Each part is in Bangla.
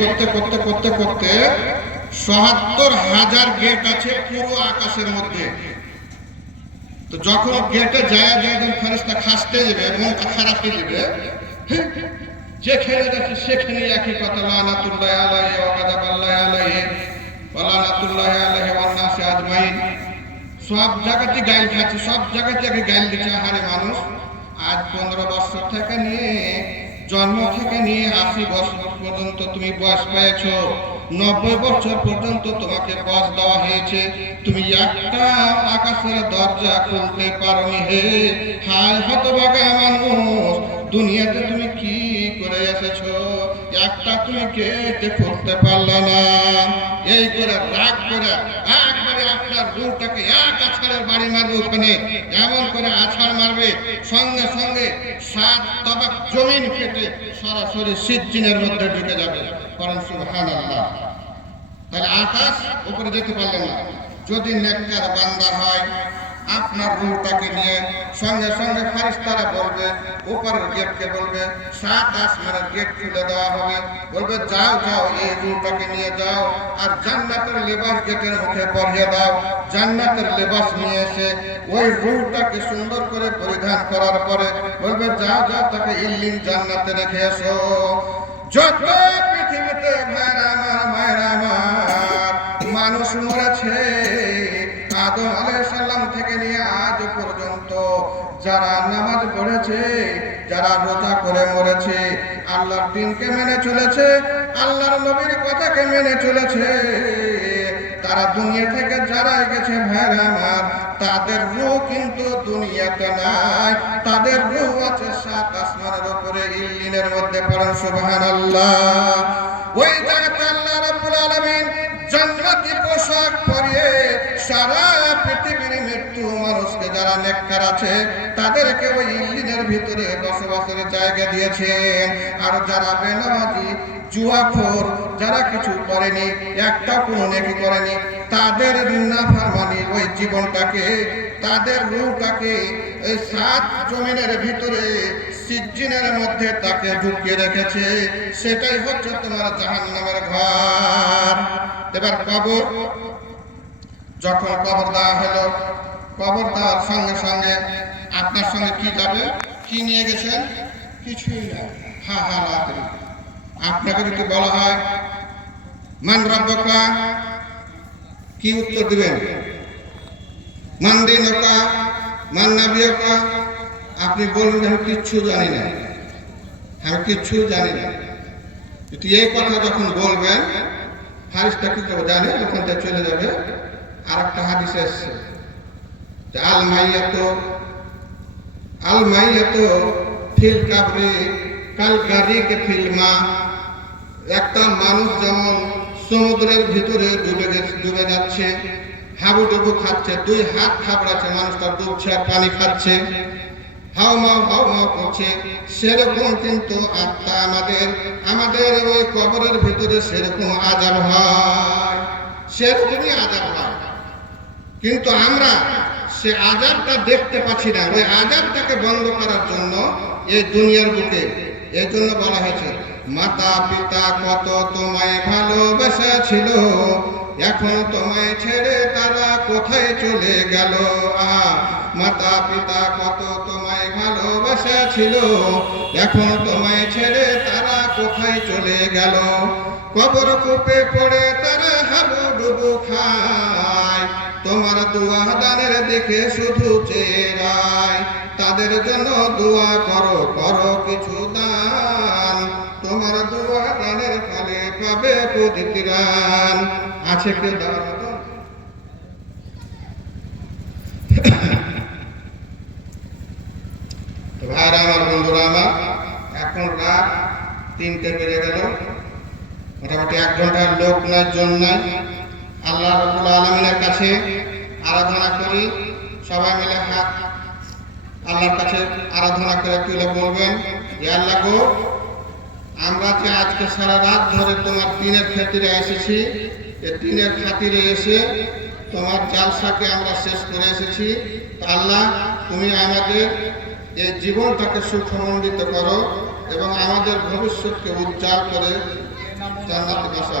করতে করতে করতে করতে সহাত্তর হাজার গেট আছে পুরো আকাশের মধ্যে। যখন গেটে যায় যায় যখন ফেরেস্তা খাসতে যাবে খারাপ হয়ে সব জায়গাতে গাইল সব জায়গা থেকে গাইল দিচ্ছে। হারে মানুষ, আজ পনেরো বছর থেকে নিয়ে জন্ম থেকে নিয়ে আশি বছর পর্যন্ত তুমি বয়স পেয়েছ। নব্বই বছর পর্যন্ত তোমাকে বয়স দেওয়া হয়েছে। তুমি একটা আকাশের দরজা খুলতে পারোনি হে। হায় হতভাগা মানুষ, দুনিয়াতে তুমি কি করে এসেছ? একটা তুমি গেটে খুলতে পারলে না। এই করে রাগ করে দূরটাকে এক আছাড়ের বাড়ি মারবে ওখানে, এমন করে আছাড় মারবে, সঙ্গে সঙ্গে সাত তবাক জমিন কেটে সরাসরি সিজ্জিনের মধ্যে ঢুকে যাবে। কারণ তাহলে আকাশ উপরে যেতে পারলেন না। যদি নেককার বান্দা হয় আপনার রুহটাকে নিয়ে সঙ্গে সঙ্গে ফারিস্তারা বলবে, উপরের গেটকে বলবে, সাত আসমানের গেট খুলে দেওয়া হবে। বলবে, যাও যাও, এই রুহটাকে নিয়ে যাও আর জান্নাতের লেবাস গেটের মুখে পরিয়ে দাও। জান্নাতের লেবাস নিয়ে এসে ওই রুহটাকে সুন্দর করে পরিধান করার পরে বলবে, যাও যাও, তাকে ইল্লিন জান্নাতে রেখে এসো। যত পৃথিবীতে ভাইরা আমার মায়েরা আমার, মানুষ মরেছে আদম আলাইসাল্লাম থেকে নিয়ে আজ পর্যন্ত যারা নামাজ পড়েছে, যারা রোজা করে মরেছে, আল্লাহর দিনকে মেনে চলেছে, আল্লাহর নবীর কথাকে মেনে চলেছে, তারা দুনিয়া থেকে যারা গেছে ভাইরা আমার, তাদের রূহ কিন্তু দুনিয়াতে নাই। তাদের রূহ আছে সাত আসমানের উপরে, ইল্লিনের মধ্যে পড়েন, সুবহানাল্লাহ। ওই জায়গাতে যারা আছে, তাদেরকে ওই ইল্লিনের ভিতরে বসবাসের জায়গা দিয়েছেন। আর যারা বেনামাজি, জুয়াখোর, যারা কিছু করেনি একটা কোনো নেকি করেনি, তাদের নাফরমানি ওই জীবনটাকে, তাদের রূহটাকে এই সাত জমিনের ভিতরে সিজ্জিনের মধ্যে তাকে ঢুকিয়ে রেখেছে। সেটাই হচ্ছে তোমার জাহান নামের ঘর। এবার কবর, যখন কবর দেওয়া হলো কবর দেওয়ার সঙ্গে সঙ্গে আপনার সঙ্গে কি যাবে? কি নিয়ে গেছেন? কিছুই না। হা হা লাকড়ি আপনাকে যদি বলা হয়, মান রব্বকা কি উত্তর দিবেন? মান দিনকা মান নাবিয়কা আপনি বলবেন আমি কিচ্ছু জানি না। আমি কিচ্ছু জানি না। যদি এই কথা যখন বলবেন, হারিসটা কি করে জানে ওখানটা চলে যাবে। আর একটা হাদিস এসছে। আল মাইয়াত আল মাইয়াত ফিল কাবরে কাল গারিকে ফিল মা। একটা মানুষ যেমন সমুদ্রের ভিতরে ডুবে গেছে, ডুবে যাচ্ছে, হাবুডুবু খাচ্ছে, দুই হাত খাবড়াচ্ছে, মানুষটা ডুবছে পানি খাচ্ছে। হাও মাও মাও করছে, সেরকম কিন্তু আত্মা আমাদের আমাদের ওই কবরের ভিতরে সেরকম আজাব হয়। সেরকমই আজাব হয়। কিন্তু আমরা সে আজাবটা দেখতে পাচ্ছি না। ওই আজাবটাকে বন্ধ করার জন্য এই দুনিয়ার বুকে এই জন্য বলা হয়েছে, মাতা পিতা কত তোমায় ভালোবেসেছিল এখন তোমায় ছেড়ে তারা কোথায় চলে গেল? মাতা পিতা কত তোমায় ভালোবেসেছিল এখন তোমায় ছেড়ে তারা কোথায় চলে গেল? কবর কূপে পড়ে তারা হাবু ডুবু খায় তোমার দোয়া দানের দিকে শুধু চেরায় তাদের জন্য দোয়া করো করো কিছু দান। তোমার দোয়া দানের ফলে পাবে প্রতিদান আছে কেউ তো ভাইরা আমার এখন রাত তিনটে বেজে গেল। মোটামুটি এক ঘণ্টার লোক নাই, জন নাই। আল্লাহ রবুল আলমিনের কাছে আরাধনা করি। সবাই মিলে হাত আল্লাহর কাছে আরাধনা করে তুলে বলবেন যে আল্লাহ গো, আমরা যে আজকে সারা রাত ধরে তোমার দিনের খাতিরে এসেছি দিনের খাতিরে এসে তোমার জালসাকে আমরা শেষ করে এসেছি। আল্লাহ, তুমি আমাদের এই জীবনটাকে সুখমণ্ডিত করো এবং আমাদের ভবিষ্যৎকে উজ্জ্বল করে জান্নাতে বসা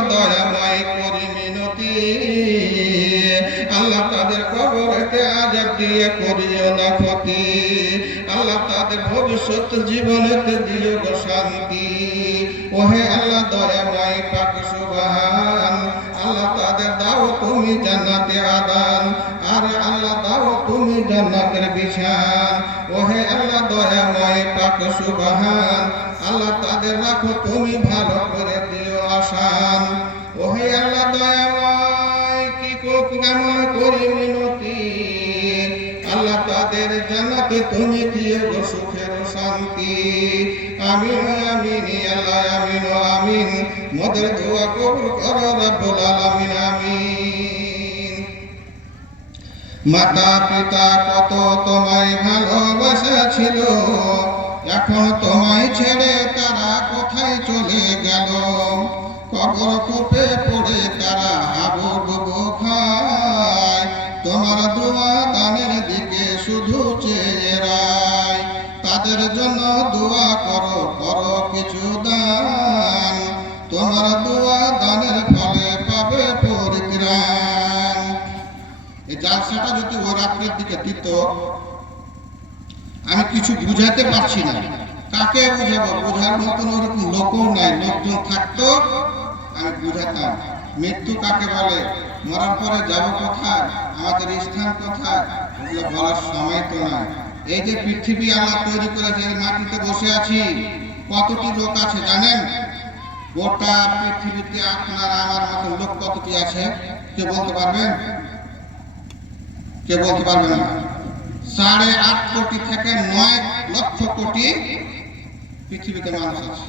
তুমি জান্নাতে আদান। আর আল্লাহ দাও তুমি জান্নাতের বিছান ওহে আল্লাহ দয়াময় পাক সুবহান। আল্লাহ তাদের রাখো তুমি ভালো করে দিও আসান। ওহে আল্লাহ দয়াময়, কি কোক কেমন করি মিনতি। আল্লাহ তাদের জানাতে তুমি দিও গো সুখের শান্তি। আমিন আমিন আল্লাহ, আমিন আমিন। মোদের দোয়া কবুল করো রব্বুল আলামিন, আমিন। মাতা পিতা কত তোমায় ভালোবাসা এখন তোমায় ছেড়ে তারা কোথায় চলে গেল? কবর কূপে পড়ে তারা রাত্রের দিকে দিত, আমি কিছু বুঝাতে পারছি না। কাকে বুঝাবো বোঝার মতন ওরকম লোকও নাই, লোকজন থাকতো, আমি বুঝাতাম। মৃত্যু কাকে বলে? মরার পরে যাব কোথায়? আমাদের স্থান কোথায়? ওগুলো বলার সময় তো নাই। এই যে পৃথিবী আল্লাহ তৈরি করেছে, এই মাটিতে বসে আছি, কতটি লোক আছে জানেন? গোটা পৃথিবীতে আপনার, আমার মতো লোক কতটি আছে? কে বলতে পারবেন? কে বলতে পারবে না? সাড়ে আট কোটি থেকে নয় লক্ষ কোটি পৃথিবীতে মানুষ আছে।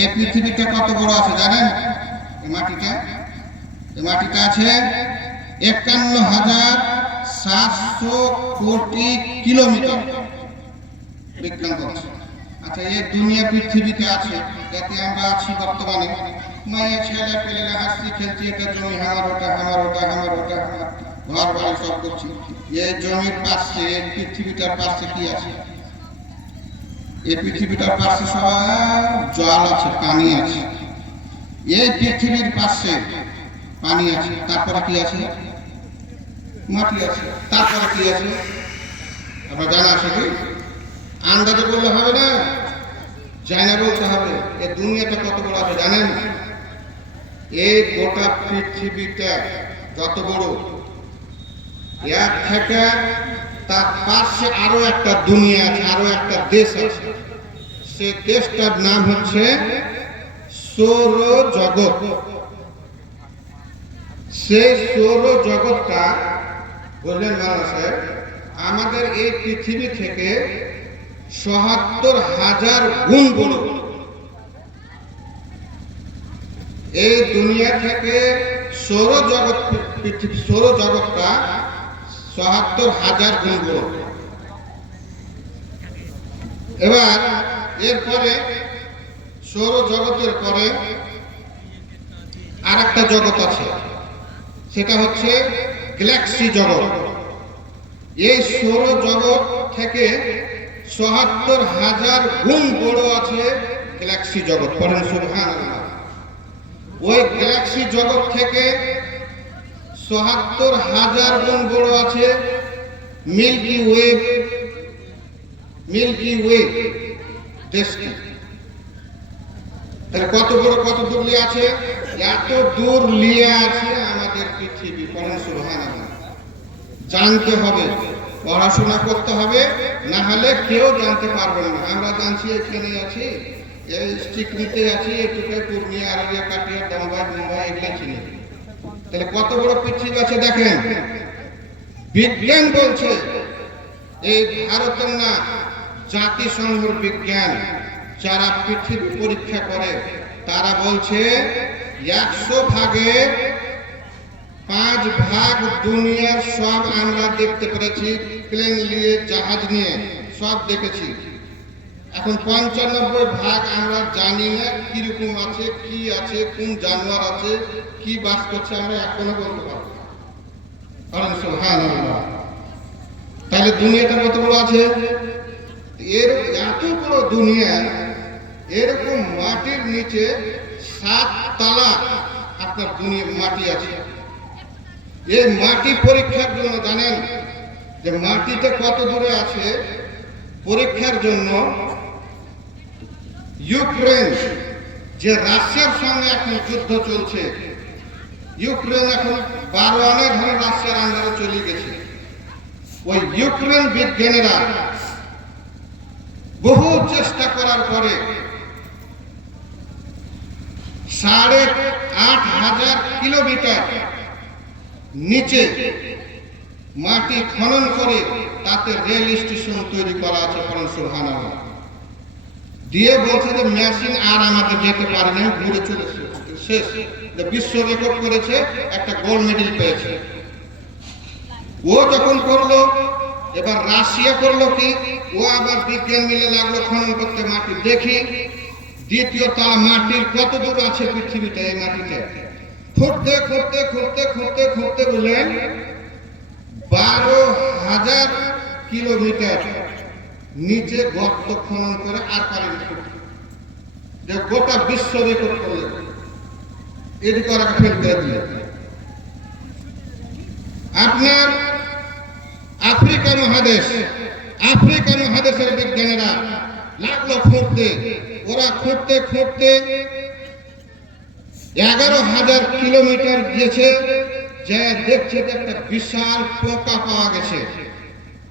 এই পৃথিবীটা কত বড় আছে জানেন? এই মাটিটা এই মাটিটা আছে একান্ন হাজার সাতশো কোটি কিলোমিটার। বিজ্ঞান বলছে। আচ্ছা এই দুনিয়া পৃথিবীতে আছে যাতে আমরা আছি বর্তমানে। মায়ের ছেলে পেলে হাসি খেলছি, এটা জমি আমার ওটা আমার ওটা আমার ওটা আমার ঘর বাড়ি সব করছি। এই জমির পাশে, পৃথিবীটার পাশে কি আছে? এই পৃথিবীটার পাশে সব জল আছে, পানি আছে। এই পৃথিবীর পাশে পানি আছে, তারপরে কি আছে? মাটি আছে। তারপরে কি আছে? আপনার জানা আছে কি? আন্দাজে বললে হবে না। জানা বলতে হবে। এই দুনিয়াটা কত বড় আছে জানেন? এই গোটা পৃথিবীটা যত বড় এর থেকে তার পাশে আরও একটা দুনিয়া আছে, আরও একটা দেশ আছে। সে দেশটার নাম হচ্ছে সৌর জগৎ সেই সৌর জগৎটা বললেন মারা আমাদের এই পৃথিবী থেকে সহাত্তর হাজার গুণ বড়। এই দুনিয়া থেকে সৌর জগৎ পৃথিবী সৌর সহাত্তর হাজার গুণ বড় এবার এরপরে সৌর জগতের পরে আর একটা জগৎ আছে। সেটা হচ্ছে গ্যালাক্সি জগৎ। এই সৌর জগৎ থেকে সহাত্তর হাজার গুণ বড় আছে গ্যালাক্সি জগৎ। পড়েন সুবহান ওই গ্যালাক্সি জগৎ থেকে সহাত্তর হাজার গুণ বড় আছে মিল্কি ওয়ে মিল্কি ওয়ে দেশটি। তাহলে কত বড়, কত দূর লিয়ে আছে? এত দূর লিয়ে আছে আমাদের পৃথিবী সুবহান জানতে হবে, পড়াশোনা করতে হবে, না হলে কেউ জানতে পারবে না। আমরা জানছি, এখানে আছি, এই স্টিকনিতে আছি এটুকু পূর্ণিয়া আরবিয়া কাটিয়া, দমবাই, মুম্বাই এগুলো চিনি। তাহলে কত বড় পৃথিবী আছে দেখেন? বিজ্ঞান বলছে, এই ভারতের না, জাতিসংঘের বিজ্ঞান, যারা পৃথিবী পরীক্ষা করে, তারা বলছে একশো ভাগে পাঁচ ভাগ দুনিয়ার সব আমরা দেখতে পেরেছি প্লেন নিয়ে জাহাজ নিয়ে, সব দেখেছি। এখন পঞ্চানব্বই ভাগ আমরা জানি না কীরকম আছে, কি আছে, কোন জানোয়ার আছে, কি বাস করছে আমরা এখনও বলতে পারব সুবহানাল্লাহ। তাহলে দুনিয়াটা কত বড় আছে? এর এত বড় দুনিয়া, এরকম মাটির নিচে সাত তালা আপনার দুনিয়া, মাটি আছে। এই মাটি পরীক্ষার জন্য জানেন যে মাটিতে কত দূরে আছে? পরীক্ষার জন্য ইউক্রেন, যে রাশিয়ার সঙ্গে এখন যুদ্ধ চলছে, ইউক্রেন এখন বারো আনা ধরে রাশিয়ার আন্ডারে চলে গেছে। ওই ইউক্রেন বিজ্ঞানীরা বহু চেষ্টা করার পরে সাড়ে আট হাজার কিলোমিটার নিচে মাটি খনন করে তাতে রেল স্টেশন তৈরি করা আছে পরম সুবহানাল্লাহ। দিয়ে বলছে যে মেশিন আর আমাদের যেতে পারে না ঘুরে চলেছে শেষ। বিশ্ব রেকর্ড করেছে, একটা গোল্ড মেডেল পেয়েছে। ও যখন করল, এবার রাশিয়া করল কি? ও আবার বিজ্ঞান মিলে লাগল, খনন করতে মাটি। দেখি, দ্বিতীয় তালা মাটির কত দূর আছে পৃথিবীতে এই মাটিতে? খুঁড়তে খুঁড়তে খুঁড়তে খুঁড়তে খুঁড়তে বললেন, বারো হাজার কিলোমিটার। নিচে গর্ত খনন করে আর পারেনি যে গোটা বিশ্ব রেকর্ড করলেন এদিকে ওরা ফেল করে দিলেন। আপনার আফ্রিকা মহাদেশ, আফ্রিকা মহাদেশের বিজ্ঞানীরা লাগল খুঁড়তে। ওরা খুঁড়তে খুঁড়তে এগারো হাজার কিলোমিটার গিয়েছে। যে দেখছে একটা বিশাল পোকা পাওয়া গেছে।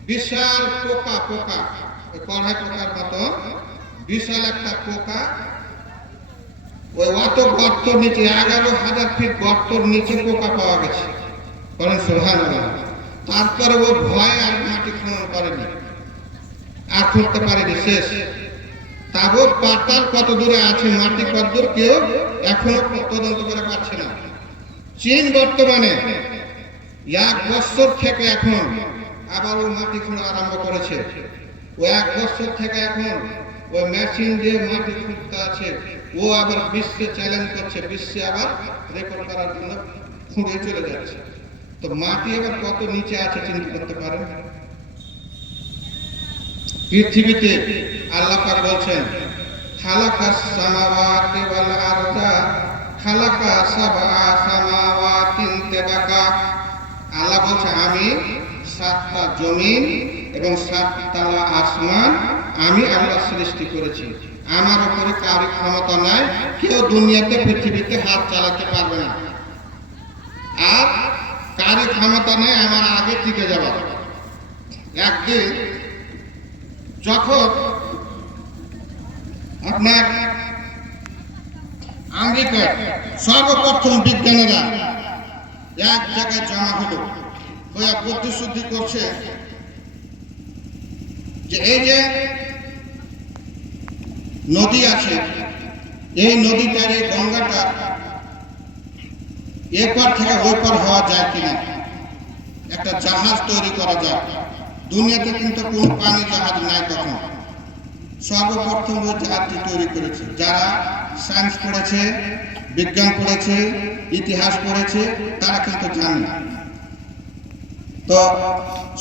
বিশাল পোকা পোকা। কড়াই পোকার মতো বিশাল একটা পোকা। ওই অত গর্ত নিচে, এগারো হাজার ফিট গর্তর নিচে পোকা পাওয়া গেছে। করেন সোহান তারপরে ও ভয় আর মাটি খনন করেনি। আর খুঁড়তে পারেনি। শেষ। তাবো পাতাল কত দূরে আছে, মাটি কত দূর, কেউ এখনও তদন্ত করে পারছে না। চীন বর্তমানে এক বছর থেকে এখন আবার ও মাটি খোঁড়া আরম্ভ করেছে। ও এক বছর থেকে এখন ওই মেশিন দিয়ে মাটি খুঁড়তে আছে। ও আবার বিশ্বে চ্যালেঞ্জ করছে, বিশ্বে আবার রেকর্ড করার জন্য খুঁড়ে চলে যাচ্ছে। তো মাটি এবার কত নিচে আছে চিন্তা করতে পারেন? পৃথিবীতে আল্লাহ পাক বলছেন খালাকাস সামাওয়াতি ওয়াল আরদা, খালাকা সাবআ সামাওয়াতিন তিবাকা। আল্লাহ বলছে, আমি সাতটা জমিন এবং সাততলা আসমান আমি আল্লাহ সৃষ্টি করেছি। আমার উপরে কারও ক্ষমতা নাই, কেউ দুনিয়াতে, পৃথিবীতে হাত চালাতে পারবে না। আর কারও ক্ষমতা নেই, আমার আগে টিকে যাবার একদিন যখন আপনার আমেরিকার সর্বপ্রথম বিজ্ঞানীরা এক জায়গায় জমা হলো হয়ে বুদ্ধিশুদ্ধি করছে যে এই যে নদী আছে, এই নদীটার এই গঙ্গাটা এপার থেকে ওই পার হওয়া যায় কিনা? একটা জাহাজ তৈরি করা যায় দুনিয়াতে কিন্তু কোনো পানি জাহাজ নাই তখন সর্বপ্রথম ওই জাহাজটি তৈরি করেছে। যারা সায়েন্স পড়েছে, বিজ্ঞান পড়েছে, ইতিহাস পড়েছে, তারা কিন্তু জানে। তো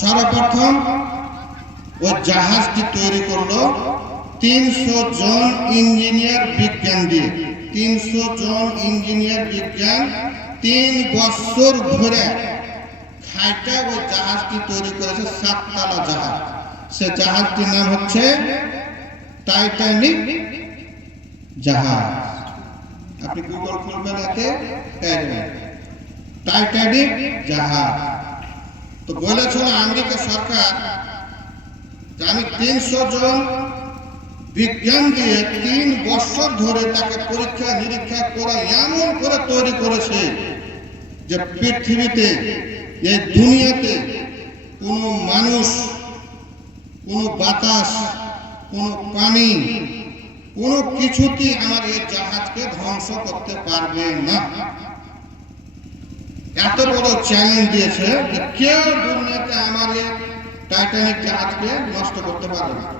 সর্বপ্রথম ওই জাহাজটি তৈরি করল তিনশো জন ইঞ্জিনিয়ার বিজ্ঞান দিয়ে। তিনশো জন ইঞ্জিনিয়ার বিজ্ঞান তিন বছর ধরে খাইটা ওই জাহাজটি তৈরি করেছে, সাততলা জাহাজ। সে জাহাজটির নাম হচ্ছে টাইটানিক জাহাজ। আপনি গুগল খুলবেন এতে টাইটানিক জাহাজ। তো বলেছিল আমেরিকা সরকার আমি তিনশো জন বিজ্ঞান দিয়ে তিন বছর ধরে তাকে পরীক্ষা, নিরীক্ষা করে, এমন করে তৈরি করেছে যে পৃথিবীতে, এই দুনিয়াতে কোনো মানুষ, কোনো বাতাস, কোনো পানি কোনো কিছুতেই আমার এই জাহাজকে ধ্বংস করতে পারবে না। এত বড় চ্যালেঞ্জ দিয়েছে যে কেউ দুনিয়াতে আমার এই টাইটানিক জাহাজকে নষ্ট করতে পারবে না।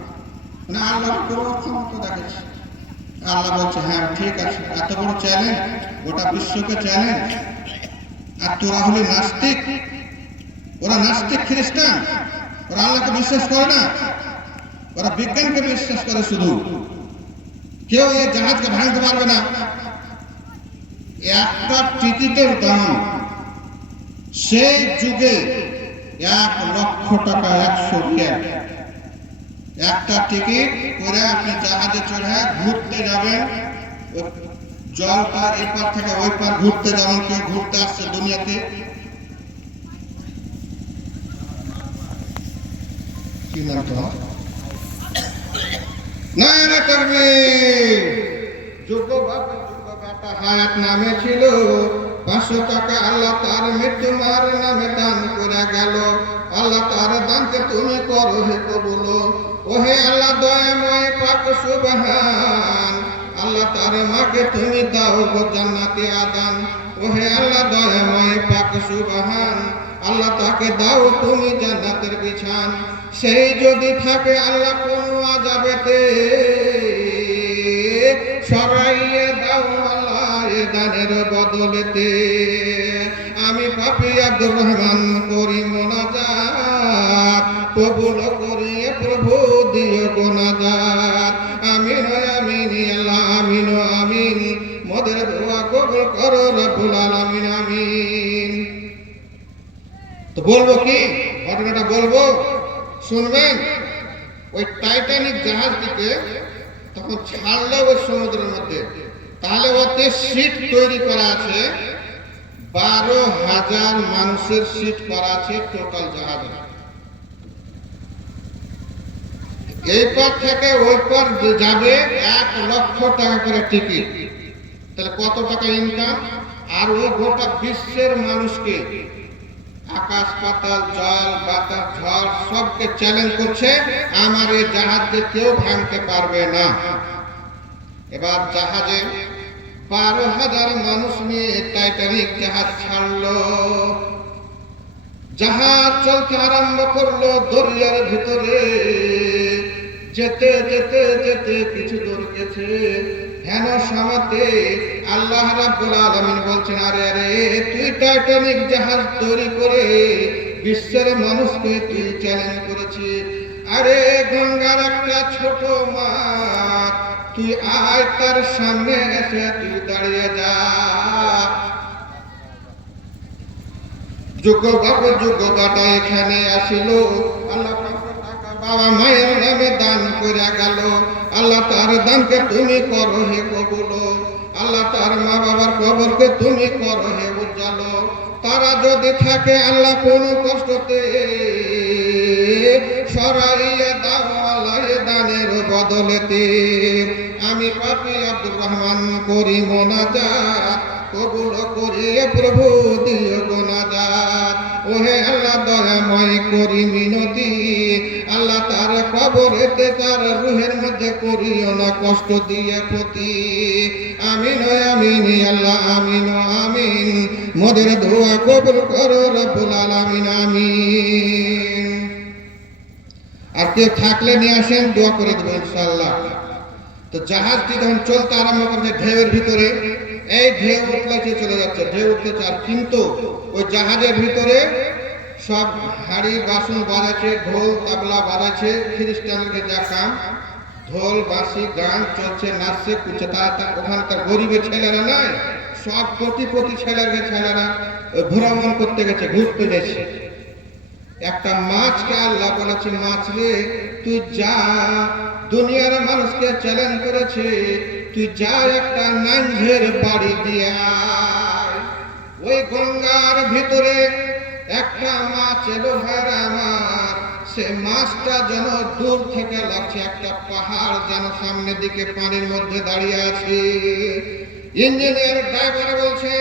মানে আল্লাহ পুরো ক্ষমতা দেখেছে আল্লাহ বলছে হ্যাঁ ঠিক আছে। এত বড় চ্যালেঞ্জ গোটা বিশ্বকে চ্যালেঞ্জ আর তোরা হলি নাস্তিক। ওরা নাস্তিক খ্রিস্টান। ওরা আল্লাহকে বিশ্বাস করে না। ওরা বিজ্ঞানকে বিশ্বাস করে শুধু। কেউ এই জাহাজকে ভাঙতে পারবে না। একটা টিকিটের দাম সেই যুগে এক লক্ষ টাকা, একশো রিয়াল একটা টিকিট করে আপনি জাহাজে চড়ে ঘুরতে যাবেন। ওই জলটা এপার থেকে ওই পার ঘুরতে যেমন কেউ ঘুরতে আসছে দুনিয়াতে। কি নাম তোমার? নয়না করবে যোগ্য বাবা নামে ছিল। পাঁচশো টাকা আল্লাহ তার মৃত্যু মার নামে দান করে গেল। আল্লাহ তার দানকে তুমি করো হে কবুল। ওহে আল্লাহ দয়াময় পাক সুবহান। আল্লাহ তার মাকে তুমি দাও গো জান্নাতে আদান। ওহে আল্লাহ দয়াময় পাক সুবহান। আল্লাহ তাকে দাও তুমি জান্নাতের বিছান। সেই যদি থাকে আল্লাহ কোন আজাবেতে বদলেতে আমি পাপি আব্দুর রহমান, করি মোনাজাত। কবুল করিয়ে প্রভু, দিও গোনাজাত। আমিন আমিন আল্লাহ, আমিন আমিন। মোদের দোয়া কবুল করো রব্বুল আলামিন, আমিন। তো বলব কি? ঘটনাটা বলব? শুনবেন? ওই টাইটানিক জাহাজটিকে তখন ছাড়লো ওই সমুদ্রের মধ্যে। ওতে সিট তৈরি করা আছে। বারো হাজার মানুষের সিট করা আছে টোটাল জাহাজে। এই পর থেকে ওই পর যাবে, এক লক্ষ টাকা করে টিকিট। তাহলে কত টাকা ইনকাম আর ওই গোটা বিশ্বের মানুষকে আকাশ, পাতাল, জল, বাতাস, ঝড় সবকে চ্যালেঞ্জ করছে, আমার এই জাহাজকে কেউ ভাঙতে পারবে না। এবার জাহাজে বারো হাজার মানুষ নিয়ে টাইটানিক জাহাজ ছাড়লো। জাহাজ চলতে আরম্ভ করল দরিয়ার ভিতরে। যেতে যেতে যেতে কিছু দূর গেছে। হেন সমাতে আল্লাহ রাব্বুল আলামিন বলছেন, আরে আরে, তুই টাইটানিক জাহাজ তৈরি করে বিশ্বের মানুষকে তুই চ্যালেঞ্জ করেছিস। আরে, গঙ্গার একটা ছোট মাছ তুই আয় তার সামনে এসে তুই দাঁড়িয়ে যা? যোগ্য বাবু বাটা এখানে আসিল। আল্লাহ বাবা মায়ের নামে দান করে গেল। আল্লাহ তার দানকে তুমি করো হে কবুল। আল্লাহ তার মা বাবার কবরকে তুমি করো হে উজ্জ্বল। তারা যদি থাকে আল্লাহ কোনো কষ্টতে সরাইয়া দাও আল্লাহ দানের বদলেতে আমি পাপি আব্দুর রহমান করি মোনাজাত কবুল করিয়ে প্রভু দিও গোনাজাত ওহে আল্লাহ, দয়াময় করি মিনতি। আল্লাহ, তার কবরেতে তার রুহের মধ্যে করিও না কষ্ট দিয়ে ক্ষতি। আমিন আমিন আল্লাহ, আমিন আমিন। মোদের দোয়া কবুল করো রব্বুল আলামিন, আমিন। আর কেউ থাকলে নিয়ে আসেন, দোয়া করে দেবো ইনশাআল্লাহ। তো জাহাজটি যখন চলতে আরম্ভ করছে ঢেউয়ের ভিতরে। এই ঢেউ উঠলেছে চলে যাচ্ছে, ঢেউ উঠতেছে আর কিন্তু ওই জাহাজের ভিতরে সব হাড়ি, বাসন বাজাচ্ছে ঢোল, তাবলা বাজাচ্ছে খ্রিস্টানদের যা কাম। ঢোল, বাঁশি, গান চলছে, নাচছে কুচছে তারা তা ওখানকার গরিবের ছেলেরা নাই, সব কোটিপতি ছেলেরা ছেলেরা ভ্রমণ করতে গেছে, ঘুরতে গেছে একটা মাছকে আল্লাহ বলেছে, মাছ রে, তুই যা দুনিয়ার মানুষকে চ্যালেঞ্জ করেছে, তুই যা একটা নাঞ্ঝের বাড়ি দিয়া ওই গঙ্গার ভিতরে একটা মাছ এলো আমার, সে মাছটা যেন দূর থেকে লাগছে, একটা পাহাড় যেন সামনের দিকে পানির মধ্যে দাঁড়িয়ে আছে। ইঞ্জিনিয়ার ড্রাইভার বলছে,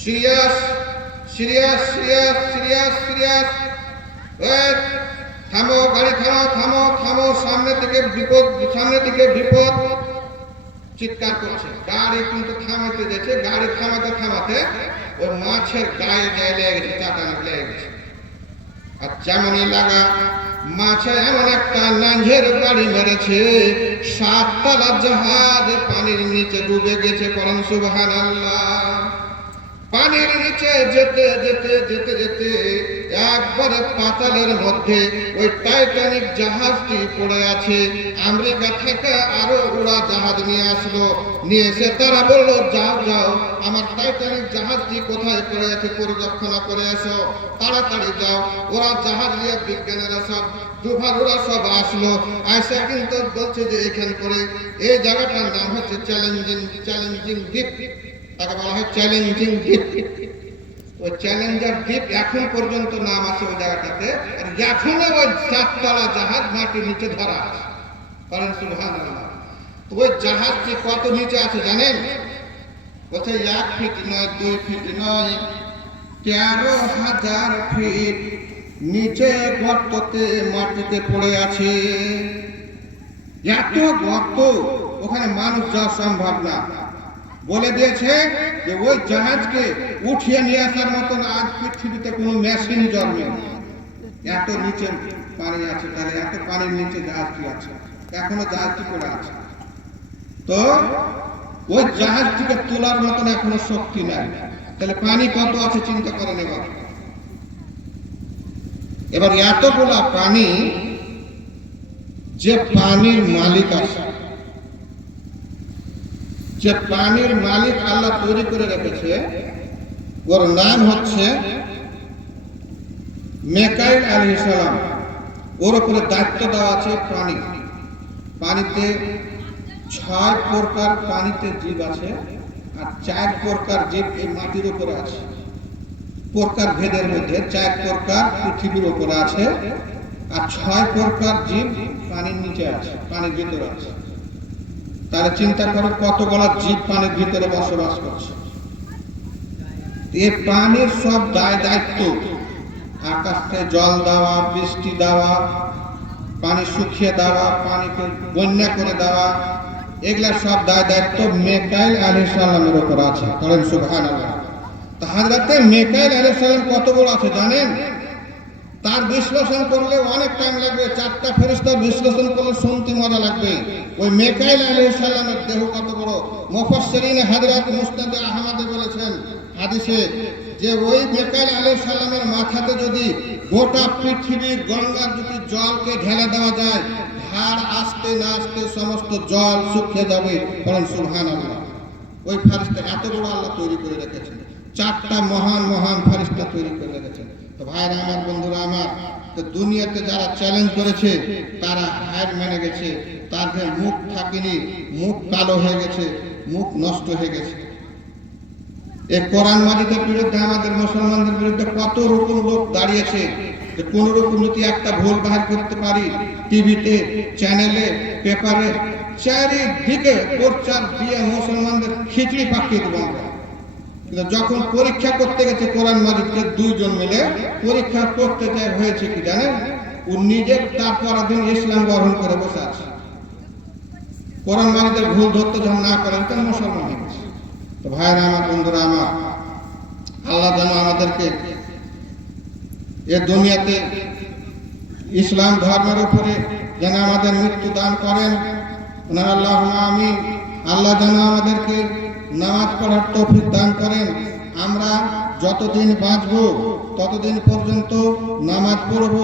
serious serious serious serious serious. থামো, গাড়ি থামো থামো থামো, সামনে থেকে বিপদ, সামনে থেকে বিপদ। চিৎকার করছে। গাড়ি কিন্তু থামাতে যাচ্ছে, গাড়ি থামাতে থামাতে ওই মাছের গায়ে গায়ে লেগে গেছে চাটানে লেগে গেছে। আর যেমনই লাগা, মাছে এমন একটা নাঞ্ঝের বাড়ি মেরেছে সাততলা জাহাজ পানির নিচে ডুবে গেছে পরম সুবহান পানির নিচে যেতে যেতে যেতে যেতে একবারে পাতালের মধ্যে ওই টাইটানিক জাহাজটি পড়ে আছে। আমেরিকা থেকে আরও উড়া জাহাজ নিয়ে আসলো। নিয়ে এসে তারা বলল, যাও যাও, আমার টাইটানিক জাহাজটি কোথায় পড়ে আছে পরিদর্শনা করে এসো। তাড়াতাড়ি যাও, ওরা জাহাজ নিয়ে বিজ্ঞানীরা সব দুবার ওরা সব আসলো। আসে কিন্তু বলছে যে এখান করে এই জায়গাটার নাম হচ্ছে চ্যালেঞ্জিং চ্যালেঞ্জিং দ্বীপ। তাকে বলা হয় চ্যালেঞ্জিং দ্বীপ। ওই চ্যালেঞ্জার দ্বীপ এখন পর্যন্ত নাম আছে ওই জায়গাটাতে। আর এখনও ওই চারতলা জাহাজ মাটির নিচে ধরা আছে। কারণ সুবহান তো ওই জাহাজটি কত নিচে আছে জানেন? বলছে, এক ফিট নয়, দুই ফিট নয়, তেরো হাজার ফিট নিচে গর্ততে মাটিতে পড়ে আছে। এত গর্ত, ওখানে মানুষ যাওয়া সম্ভব না। বলে দিয়েছে যে ওই জাহাজকে উঠিয়ে নিয়ে আসার মতন আজ পৃথিবীতে কোনো মেশিন জন্মে এত নিচে পানি আছে, তাহলে এত পানির নিচে জাহাজটি আছে? এখনও জাহাজটি পড়ে আছে? তো ওই জাহাজটিকে তোলার মতন এখনও শক্তি নাই। তাহলে পানি কত আছে চিন্তা করেন এবার এবার এতগুলা পানি যে পানির মালিক আছে যে পানির মালিক আল্লাহ তৈরি করে রেখেছে, ওর নাম হচ্ছে মেকাইল আলী সালাম। ওর উপরে দায়িত্ব দেওয়া আছে পানি। পানিতে ছয় প্রকার পানিতে জীব আছে আর চার প্রকার জীব এই মাটির উপরে আছে। প্রকার ভেদের মধ্যে চার প্রকার পৃথিবীর উপরে আছে আর ছয় প্রকার জীব পানির নিচে আছে, পানির ভিতরে আছে। তাহলে চিন্তা করো কতগুলো জীব পানির ভিতরে বসবাস করছে। এই পানির সব দায় দায়িত্ব আকাশ জল দেওয়া, বৃষ্টি দেওয়া, পানি শুকিয়ে দেওয়া, পানিকে বন্যা করে দেওয়া, এগুলা সব দায় দায়িত্ব মেকাইল আলী সাল্লামের উপর আছে। সুবহান তো হাজরাতে মেকাইল আলী সাল্লাম কত বড় আছে জানেন? তার বিশ্লেষণ করলে অনেক টাইম লাগবে, চারটা ফেরিস্তার বিশ্লেষণ করলে শুনতে মজা লাগবে। ওই মেকাইল আলাইহিস সালামের দেহ কত বড়? মুফাসসিরিন হযরত মুস্তাদ আহমদে বলেছেন হাদিসে যে ওই মেকাইল আলাইহিস সালামের মাথাতে যদি গোটা পৃথিবীর গঙ্গার যদি জলকে ঢেলে দেওয়া যায় ধার আসতে না আসতে সমস্ত জল শুকিয়ে যাবে। বলেন সুবহানাল্লাহ। ওই ফারিস্তা এত বড় আল্লাহ তৈরি করে রেখেছেন। চারটা মহান মহান ফারিস্তা তৈরি করে রেখেছেন। তো আমার, বন্ধুরা আমার, তো দুনিয়াতে যারা চ্যালেঞ্জ করেছে, তারা হার মেনে গেছে, তাদের মুখ থাকেনি, মুখ কালো হয়ে গেছে, মুখ নষ্ট হয়ে গেছে। এই কোরআন মাজিদের বিরুদ্ধে, আমাদের মুসলমানদের বিরুদ্ধে কত রকম লোক দাঁড়িয়েছে, যে কোন রকম যদি একটা ভুল বাহির করতে পারি, টিভিতে, চ্যানেলে, পেপারে, চারিদিকে প্রচার দিয়ে মুসলমানদের খিচড়ি পাকিয়ে দেবো আমরা। কিন্তু যখন পরীক্ষা করতে গেছে কোরআন মাজিদকে দুইজন মিলে, পরীক্ষা করতে চাই হয়েছে কি জানেন? ও নিজে তার পরাধীন ইসলাম গ্রহণ করে বসে আছে। কোরআন মাজিদের ভুল ধরতে যখন না করেন তখন মুসলমান হয়ে গেছে? তো ভাইরা আমার, বন্ধুরা আমার, আল্লাহ যেন আমাদেরকে এ দুনিয়াতে ইসলাম ধর্মের উপরে যেন আমাদের মৃত্যু দান করেন। আল্লাহ আমি আল্লাহ যেন আমাদেরকে নামাজ পড়ার তৌফিক দান করেন। আমরা যতদিন বাঁচব, ততদিন পর্যন্ত নামাজ পড়ব।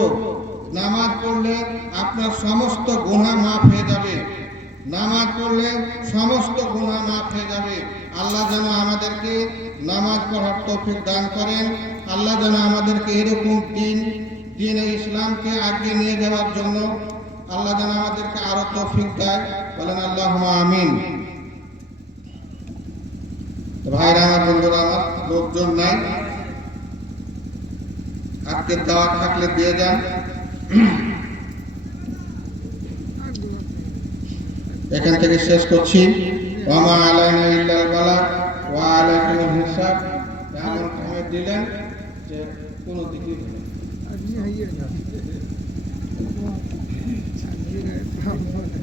নামাজ পড়লে আপনার সমস্ত গুনাহ মাফ হয়ে যাবে। নামাজ পড়লে সমস্ত গুনাহ মাফ হয়ে যাবে। আল্লাহ যেন আমাদেরকে নামাজ পড়ার তৌফিক দান করেন। আল্লাহ যেন আমাদেরকে এরকম দিন দিন ইসলামকে আগে নিয়ে যাওয়ার জন্য আল্লাহ যেন আমাদেরকে আরও তৌফিক দেয়। বলেন আল্লাহ আমিন। ভাইরা আমার বন্ধুরা, আমার লোকজন নাই। আজকের দাওয়াত থাকলে দিয়ে যান। এখান থেকে শেষ করছি। ওমা আলাইনা ইল্লাল বালাগ, ওয়া আলাইকুম হিসাব। এমন সময় দিলেন যে কোনো দিকেই হলো না। চালিয়ে গায়ে পাম্প